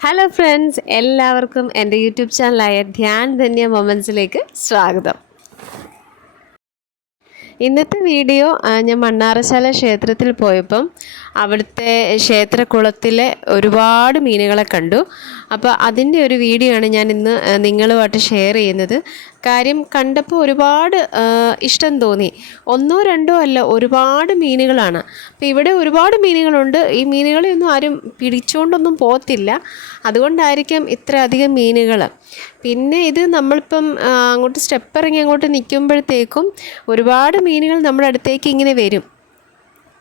Hello friends എല്ലാവർക്കും എന്റെ YouTube ചാനലായ ധ്യാൻ ധന്യ മൊമെൻസിലേക്ക് സ്വാഗതം. ഇന്നത്തെ വീഡിയോ ഞാൻ മണ്ണാറശാല ക്ഷേത്രത്തിൽ പോയപ്പം അവിടുത്തെ ക്ഷേത്രക്കുളത്തിലെ ഒരുപാട് മീനുകളെ കണ്ടു. അപ്പോൾ അതിന്റെ ഒരു വീഡിയോ ആണ് ഞാൻ ഇന്ന് നിങ്ങളുമായിട്ട് ഷെയർ ചെയ്യുന്നത്. കാര്യം കണ്ടപ്പോൾ ഒരുപാട് ഇഷ്ടം തോന്നി. ഒന്നോ രണ്ടോ അല്ല ഒരുപാട് മീനുകളാണ്. അപ്പോൾ ഇവിടെ ഒരുപാട് മീനുകളുണ്ട്. ഈ മീനുകളെ ഒന്നും ആരും പിടിച്ചുകൊണ്ടൊന്നും പോകത്തില്ല. അതുകൊണ്ടായിരിക്കാം ഇത്ര അധികം മീനുകൾ പിന്നെ ഇത് നമ്മളിപ്പം അങ്ങോട്ട് സ്റ്റെപ്പ് ഇറങ്ങി അങ്ങോട്ട് നിൽക്കുമ്പോഴത്തേക്കും ഒരുപാട് മീനുകൾ നമ്മുടെ അടുത്തേക്ക് ഇങ്ങനെ വരും.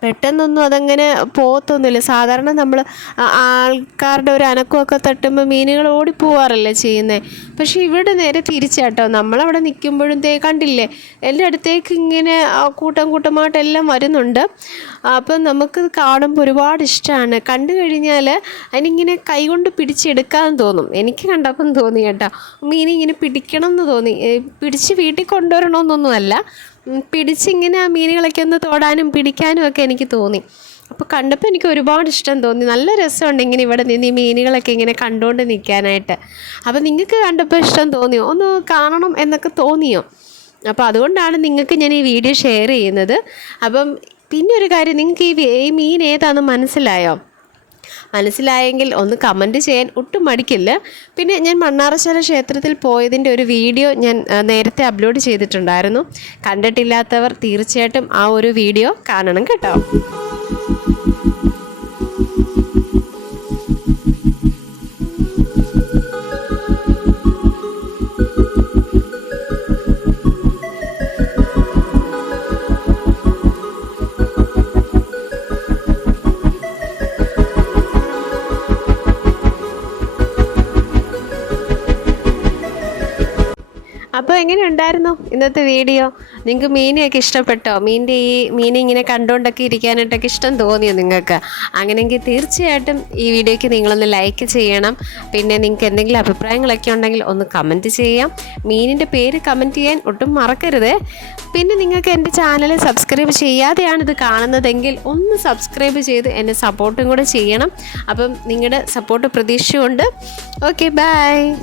പെട്ടെന്നൊന്നും അതങ്ങനെ പോകത്തൊന്നുമില്ല സാധാരണ നമ്മൾ ആൾക്കാരുടെ ഒരു അനക്കമൊക്കെ തട്ടുമ്പോൾ മീനുകൾ ഓടിപ്പോവാറല്ലേ ചെയ്യുന്നത് പക്ഷേ ഇവിടെ നേരെ തിരിച്ചാട്ടോ. നമ്മളവിടെ നിൽക്കുമ്പോഴും തേ കണ്ടില്ലേ എന്റെ അടുത്തേക്ക് ഇങ്ങനെ കൂട്ടം കൂട്ടമായിട്ടെല്ലാം വരുന്നുണ്ട്. അപ്പം നമുക്ക് കാണുമ്പോൾ ഒരുപാട് ഇഷ്ടമാണ് കണ്ടു കഴിഞ്ഞാൽ അതിനിങ്ങനെ കൈകൊണ്ട് പിടിച്ചെടുക്കാൻ തോന്നും. എനിക്ക് കണ്ടപ്പം തോന്നി കേട്ടോ. മീനിങ്ങനെ പിടിക്കണം എന്ന് തോന്നി പിടിച്ച് വീട്ടിൽ കൊണ്ടുവരണമെന്നൊന്നുമല്ല. പിടിച്ചിങ്ങനെ ആ മീനുകളൊക്കെ ഒന്ന് തൊടാനും പിടിക്കാനും ഒക്കെ എനിക്ക് തോന്നി. അപ്പോൾ കണ്ടപ്പോൾ എനിക്ക് ഒരുപാട് ഇഷ്ടം തോന്നി. നല്ല രസമുണ്ട് ഇങ്ങനെ ഇവിടെ നിന്ന് ഈ മീനുകളൊക്കെ ഇങ്ങനെ കണ്ടുകൊണ്ട് നിൽക്കാനായിട്ട് അപ്പോൾ നിങ്ങൾക്ക് കണ്ടപ്പോൾ ഇഷ്ടം തോന്നിയോ? ഒന്ന് കാണണം എന്നൊക്കെ തോന്നിയോ? അപ്പോൾ അതുകൊണ്ടാണ് നിങ്ങൾക്ക് ഞാൻ ഈ വീഡിയോ ഷെയർ ചെയ്യുന്നത്. അപ്പം പിന്നെ ഒരു കാര്യം നിങ്ങൾക്ക് ഈ മീൻ ഏതാണെന്ന് മനസ്സിലായോ? മനസ്സിലായെങ്കിൽ ഒന്ന് കമന്റ് ചെയ്യാൻ ഒട്ടും മടിക്കില്ല. പിന്നെ ഞാൻ മണ്ണാറശാല ക്ഷേത്രത്തിൽ പോയതിന്റെ ഒരു വീഡിയോ ഞാൻ നേരത്തെ അപ്ലോഡ് ചെയ്തിട്ടുണ്ടായിരുന്നു. കണ്ടിട്ടില്ലാത്തവർ തീർച്ചയായിട്ടും ആ ഒരു വീഡിയോ കാണണം കേട്ടോ. അപ്പോൾ എങ്ങനെ ഉണ്ടായിരുന്നു ഇന്നത്തെ വീഡിയോ? നിങ്ങൾക്ക് മീനെയൊക്കെ ഇഷ്ടപ്പെട്ടോ? മീനിന്റെ ഈ മീനെ ഇങ്ങനെ കണ്ടുകൊണ്ടൊക്കെ ഇരിക്കാനായിട്ടൊക്കെ ഇഷ്ടം തോന്നിയോ നിങ്ങൾക്ക്? അങ്ങനെയെങ്കിൽ തീർച്ചയായിട്ടും ഈ വീഡിയോയ്ക്ക് നിങ്ങളൊന്ന് ലൈക്ക് ചെയ്യണം. പിന്നെ നിങ്ങൾക്ക് എന്തെങ്കിലും അഭിപ്രായങ്ങളൊക്കെ ഉണ്ടെങ്കിൽ ഒന്ന് കമന്റ് ചെയ്യാം. മീനിന്റെ പേര് കമന്റ് ചെയ്യാൻ ഒട്ടും മറക്കരുത്. പിന്നെ നിങ്ങൾക്ക് എന്റെ ചാനൽ സബ്സ്ക്രൈബ് ചെയ്യാതെയാണ് ഇത് കാണുന്നതെങ്കിൽ ഒന്ന് സബ്സ്ക്രൈബ് ചെയ്ത് എന്നെ സപ്പോർട്ടും കൂടെ ചെയ്യണം. അപ്പം നിങ്ങളുടെ സപ്പോർട്ട് പ്രതീക്ഷയുണ്ട്. Okay bye